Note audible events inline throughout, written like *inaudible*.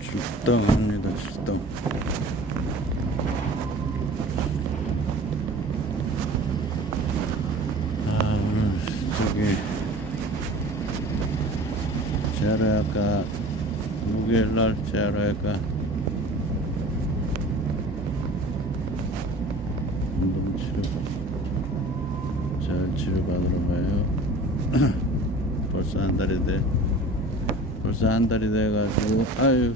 출동합니다, 출동. 아, 저기, 제아라야가, 목요일날 제아라야가 운동 치료, 잘 치료받으러 가요. *clears throat* 벌써 한 달이 돼. 벌써 한 달이 돼가지고, 아유,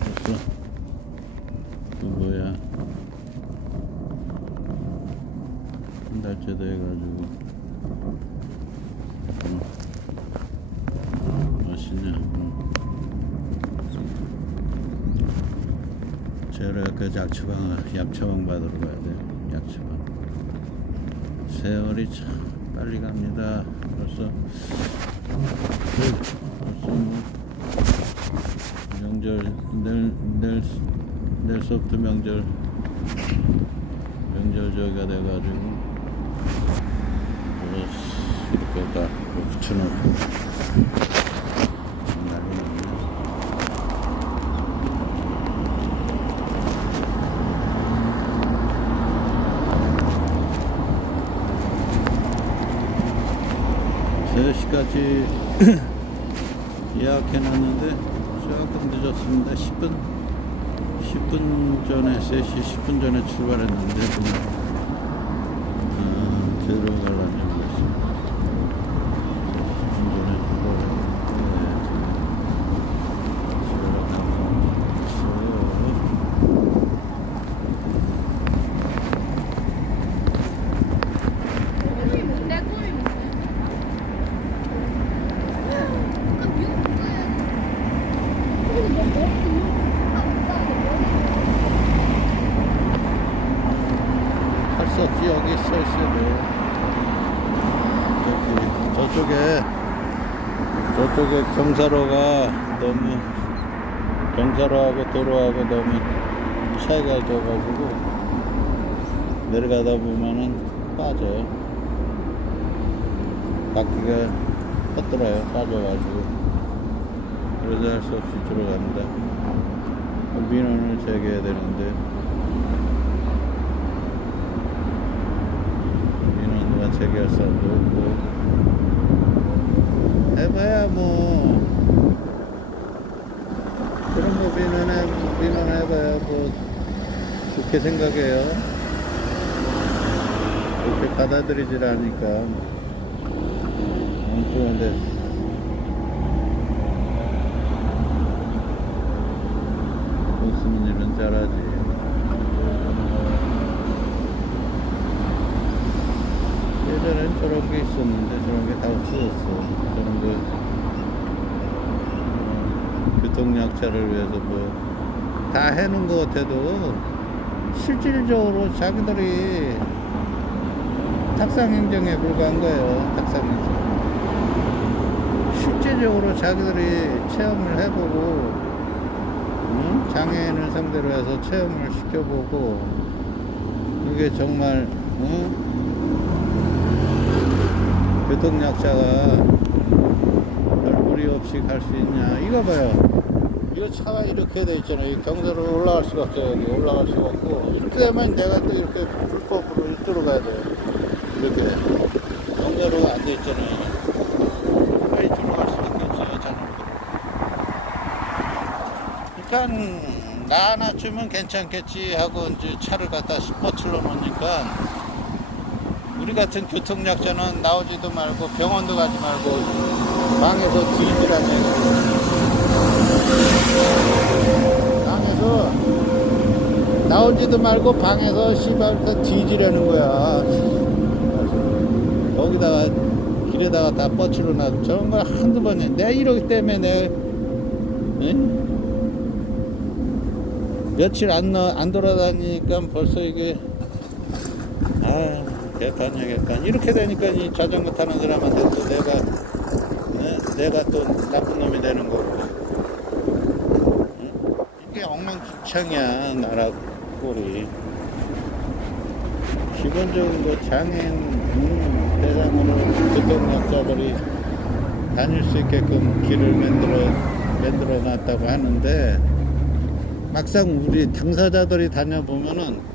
벌써, 그 뭐야. 한 달째 돼가지고, 응. 멋있냐, 응. 제로야그 약처방, 약처방 받으러 가야 돼. 약처방. 세월이 참 빨리 갑니다. 벌써 뭐 명절 내일서부터 명절. 명절 저기가 돼가지고. 뭐 이렇게 다 붙여놓고 시까지 *clears throat* 예약해놨는데 조금 늦었습니다. 10분 10분 전에 3시 10분 전에 출발했는데 그냥 아, 들어가려면 모르겠습니다. 10분 전에 출발했는데 출발하고 꿈이 뭔데? 꿈이 뭔데? 그 미국 거야. 꿈이 뭔데? 아, 할 수 없지 여기 서 있어야 돼. 저쪽에 저쪽에 경사로가 너무 경사로하고 도로하고 너무 차이가 져가지고 내려가다 보면은 빠져. 바퀴가 헛돌아요. 빠져가지고 그래서 할 수 없이 들어갑니다. 민원을 제기해야 되는데. 민원과 제기할 사람도 없고 해봐야 뭐 그런 거 민원해 민원해봐야 뭐 좋게 생각해요. 그렇게 받아들이질 않으니까. 엉뚱한데. 웃으면 일은 잘하지 예전엔 저런 게 있었는데 저런 게 다 없어졌어. 저런 거 어, 교통약자를 위해서 뭐 다 해놓은 것 같아도 실질적으로 자기들이 탁상행정에 불과한 거예요. 탁상행정. 실제적으로 자기들이 체험을 해보고 응? 장애인을 상대로 해서 체험을 시켜보고 그게 정말 응? 교통약자가 없이 갈 수 있냐? 이거 봐요. 이거 차가 이렇게 돼 있잖아요. 이 경사로 올라갈 수가 없어요. 여기 올라갈 수가 없고. 이렇게 되면 내가 또 이렇게 불법으로 들어가야 돼요. 이렇게. 경사로가 안돼 있잖아요. 빨리 들어갈 수밖에 없어요 자전거 그러니까 나 하나 주면 괜찮겠지 하고 이제 차를 갖다 뻗칠러 놓으니까 우리 같은 교통약자는 나오지도 말고 병원도 가지 말고 방에서 뒤지라며. 방에서 나오지도 말고 방에서 씨발 다 뒤지라는 거야. 거기다가 길에다가 다 뻗치러 놔 저런 걸 한두 번에 내가 이러기 때문에 내가 응? 며칠 안, 나- 안 돌아다니니까 벌써 이게 아 개판 이렇게 되니까 이 자전거 타는 사람한테 또 내가 네? 내가 또 나쁜 놈이 되는 거고 응? 이게 엉망진창이야 나라 꼴이 기본적인 거 장애인 음, 대상으로 교통약자들이 다닐 수 있게끔 길을 만들어 만들어 놨다고 하는데 막상 우리 당사자들이 다녀보면은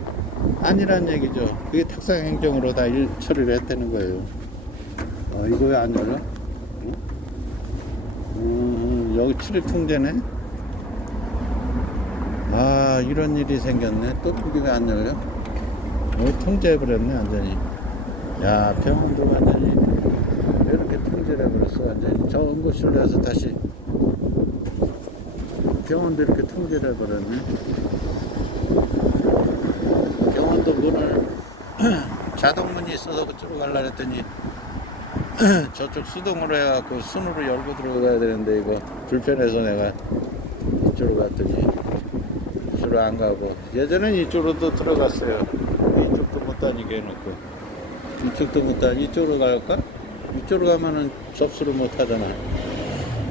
아니란 얘기죠. 그게 탁상 행정으로 다 일 처리를 했다는 거예요. 어, 이거 왜 안 열려? 어? 음, 여기 출입 통제네. 아, 이런 일이 생겼네. 또왜안 열려? 어, 통제해버렸네, 완전히. 야, 병원도 완전히 이렇게 통제를 해버렸어, 완전히. 저 응급실로 서 다시 병원도 이렇게 통제를 해버렸네. 병원도 문을 *clears throat* 자동문이 있어서 그쪽으로 가려고 했더니 *clears throat* 저쪽 수동으로 해갖고 순으로 열고 들어가야 되는데 이거 불편해서 내가 이쪽으로 갔더니 이쪽으로 안 가고. 예전엔 이쪽으로도 들어갔어요. 이쪽도 못 다니게 해놓고. 이쪽도 못 다니 이쪽으로 갈까? 이쪽으로 가면은 접수를 못 하잖아.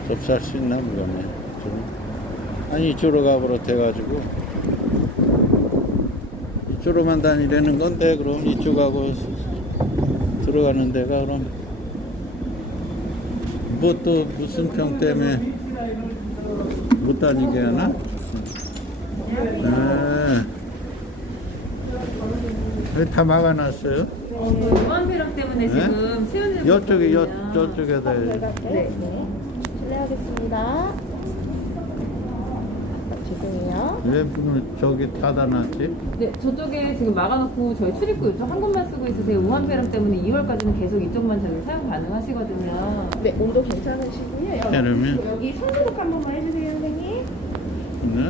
접수할 수 있나? 모르겠네. 좀. 아니 이쪽으로 가버릇 해가지고 이쪽으로만 다니려는 건데 그럼 이쪽하고 들어가는 데가 그럼 뭐 또 무슨 평 때문에 못 다니게 하나? 네. 다 막아놨어요? 무한배랑 때문에 네? 지금 세운을 이쪽에 여, 요 저쪽에다 해야지. 네. 실례하겠습니다. 죄송해요. 왜 문을 저기 닫아놨지? 네, 저쪽에 지금 막아놓고 저희 출입구 이쪽 한 곳만 쓰고 있으세요. 무한배랑 때문에 2월까지는 계속 이쪽만 저희 사용 가능하시거든요. 네, 몸도 괜찮으시고요. 여기, 그러면? 여기 손소독 한 번만 해주세요, 선생님. 네?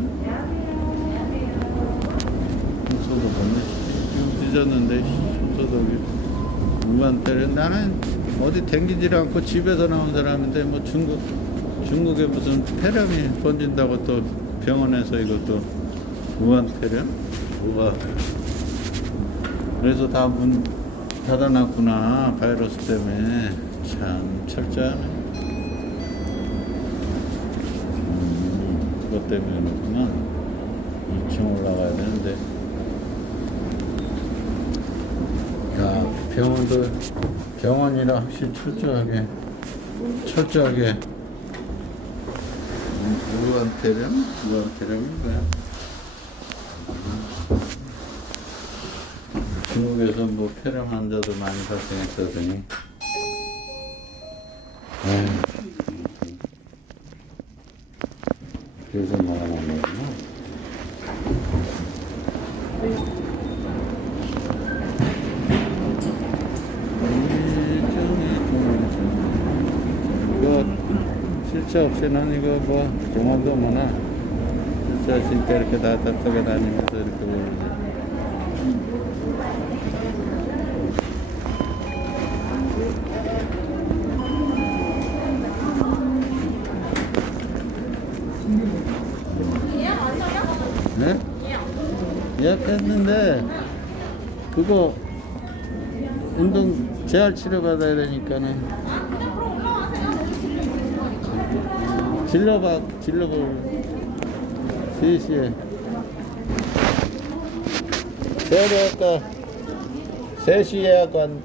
저도 보네. 지금 늦었는데 저도 무한대를 나는 어디 댕기질 않고 집에서 나온 사람인데 뭐 중국 중국에 무슨 폐렴이 번진다고 또 병원에서 이것도 무한 폐렴? 우와. 그래서 다 문 닫아놨구나 바이러스 때문에 참 철저하네. 음, 그것 때문에 그렇구나. 2층 올라가야 되는데. 야, 병원도, 병원이라 확실히 철저하게, 철저하게, 음, 무한태령? 무한태령이 뭐야? 중국에서 뭐 폐렴 환자도 많이 발생했다더니. 그래서 말하는 거구나. 이거 실체 없이는 이거 뭐 경험도 없나 없이 때 이렇게 다 답답해 다니면서 이렇게 모르지 네? 예약했는데 그거 운동 재활 치료 받아야 되니까는 질러봐 질러봐 3시에. 재활의학과 3시 예약관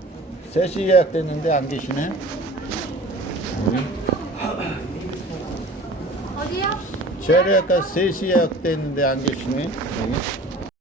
3시 예약됐는데 안 계시네? 어디요? 재활의학과 3시 예약됐는데 안 계시네? 여기